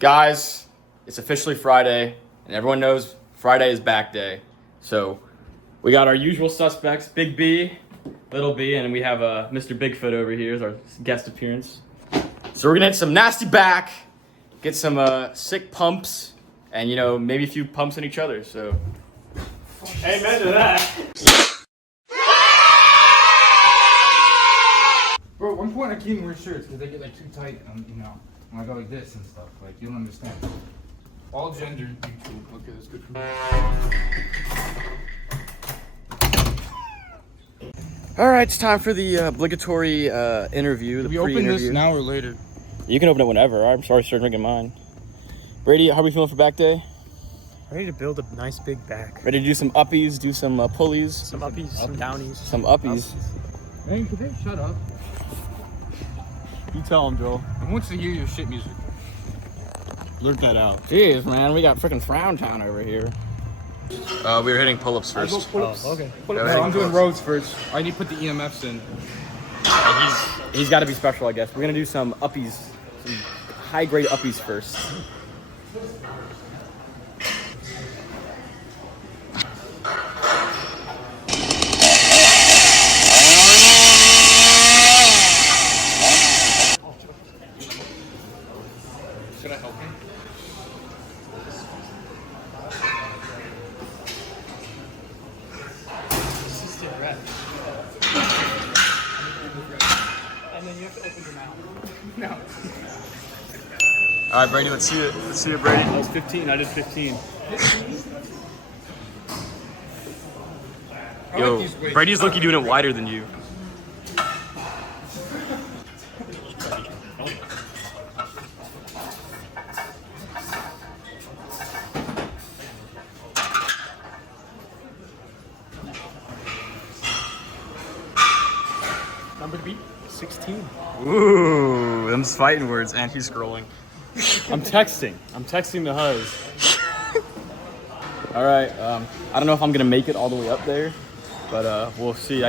Guys, it's officially Friday, and everyone knows Friday is back day. So we got our usual suspects, Big B, Little B, and we have Mr. Bigfoot over here as our guest appearance. So we're gonna hit some nasty back, get some sick pumps, and maybe a few pumps in each other. So amen to that. Bro, one point I can't wear shirts because they get like too tight, when I go like this and stuff. Like, you don't understand. All gender YouTube. Okay, that's good for me. All right, it's time for the obligatory interview. Do we open this now or later? You can open it whenever. I'm sorry, start drinking mine. Brady, how are we feeling for back day? Ready to build a nice big back. Ready to do some uppies, do some pulleys? Some uppies, some downies. Some uppies. Man, could they shut up? You tell him, Joel. I want to hear your shit music. Blurt that out. Jeez, man, we got freaking Frown Town over here. We were hitting pull-ups first. Okay. No, I'm doing roads first. I need to put the EMFs in. He's got to be special, I guess. We're gonna do some uppies, some high-grade uppies first. Should I help him? Assisted rep. And then you have to open your mouth. No. All right, Brady, let's see it. Let's see it, Brady. I was 15. I did 15. I Yo, like these weights. Brady's lucky doing it wider than you. Number to beat? 16. Ooh, them's fighting words, and he's scrolling. I'm texting. I'm texting the huzz. All right, I don't know if I'm gonna make it all the way up there, but we'll see.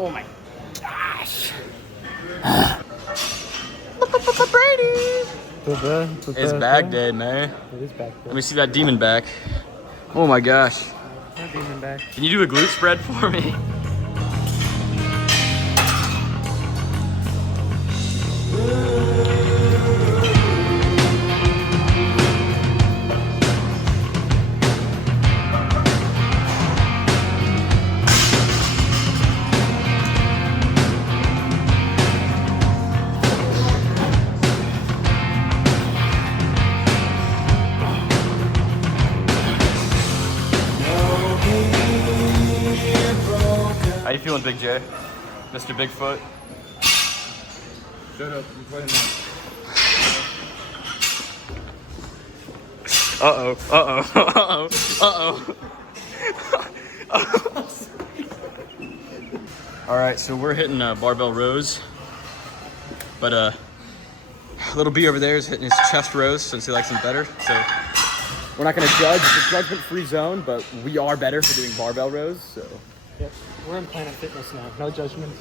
Oh my gosh. It's bag day, man. It is back Let there. me see that demon back. Oh my gosh. Not demon back. Can you do a glute spread for me? How you feeling, Big J? Mr. Bigfoot? Shut up. I'm playing Uh-oh. All right, so we're hitting barbell rows, but Little B over there is hitting his chest rows since he likes them better. So we're not gonna judge. It's a judgment-free zone, but we are better for doing barbell rows. So Yep. We're in Planet Fitness now. No judgment.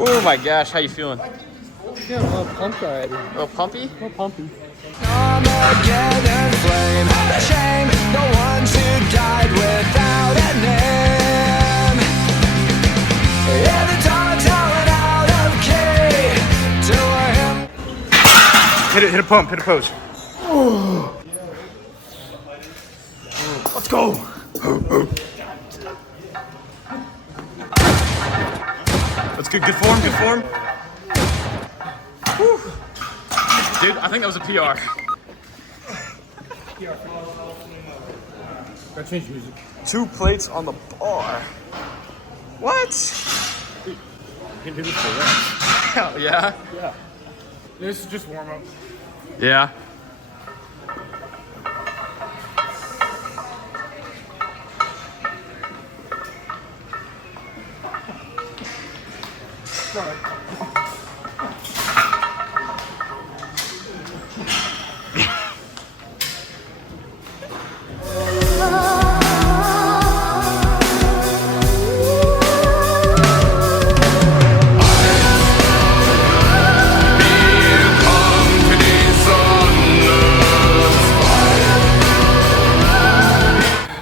oh my gosh, how you feeling? Yeah, I'm a little pumped already. A little pumpy? A little pumpy. Armageddon flame, the shame, the ones who died without a name. Yeah, the dogs howling out of key to him. Hit a pump, hit a pose. Let's go. That's good. Good form. Good form. Whew. Dude, I think that was a PR. Gotta change music. 2 plates on the bar. What? You can do this for that. Hell yeah. Yeah. This is just warm up. Yeah.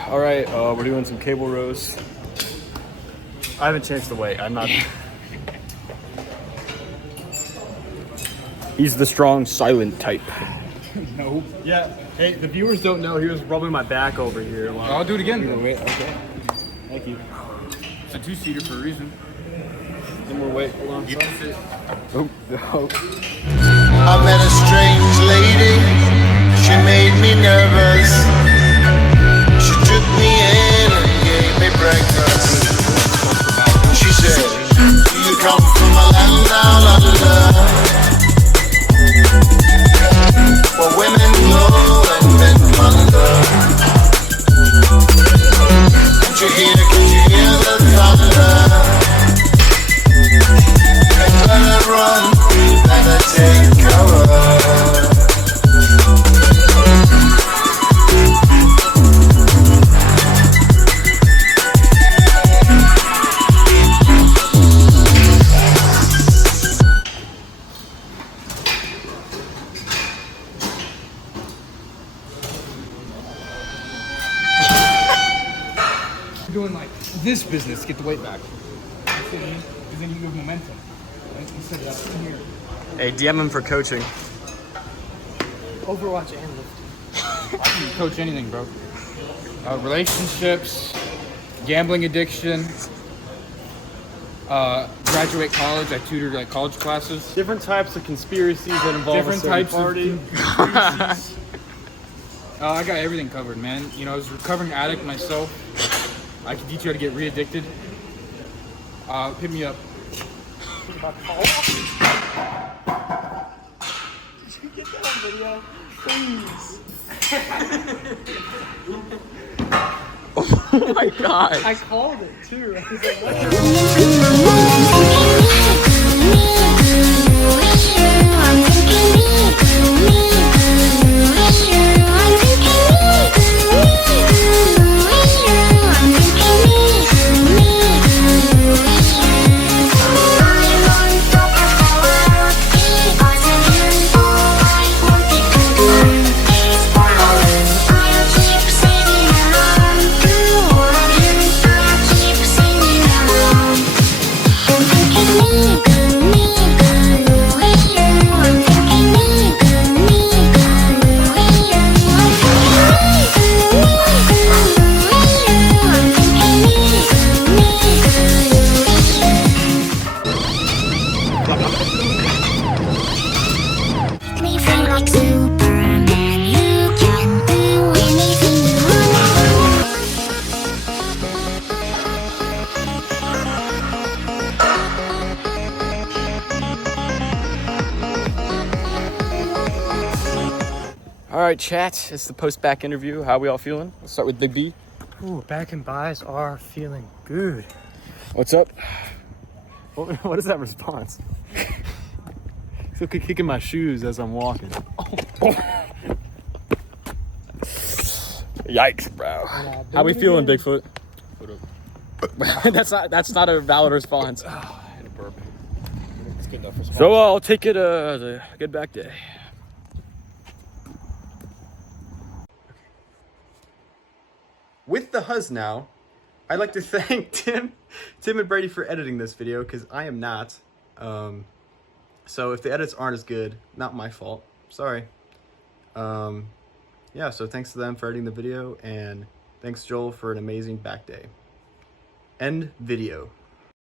All right, we're doing some cable roast. I haven't changed the weight. I'm not. He's the strong, silent type. No. Yeah. Hey, the viewers don't know he was rubbing my back over here. While I'll do it again. Then. Okay. Thank you. It's a 2-seater for a reason. One more weight. Hold on. You can sit. Oh, oh. I met a strange lady, she made me nervous. She took me in and gave me breakfast. She said, do you come from a land down under? Where women go and men wonder. Can't you hear the thunder? Better run, better take cover. Doing like this business to get the weight back. Because then you give momentum. Right? Instead of just here. Hey, DM him for coaching. Overwatch and lift. I can coach anything, bro. Relationships, gambling addiction, graduate college. I tutored like college classes. Different types of conspiracies that involve Different a certain types party. of conspiracies. I got everything covered, man. You know, I was a recovering addict myself. I can teach you how to get re-addicted. Hit me up. Did you get that on video? Please. Oh my god. I called it too. I was like, what? All right, chat. It's the post-back interview. How we all feeling? Let's start with Big B. Ooh, back and buys are feeling good. What's up? What is that response? Still kicking my shoes as I'm walking. Yikes, bro. Yeah, How we do it feeling, again. Bigfoot? that's not a valid response. It's good enough response. So I'll take it as a good back day. With the Huzz now, I'd like to thank Tim and Brady for editing this video because I am not. So if the edits aren't as good, not my fault. Sorry. Yeah, so thanks to them for editing the video, and thanks Joel for an amazing back day. End video.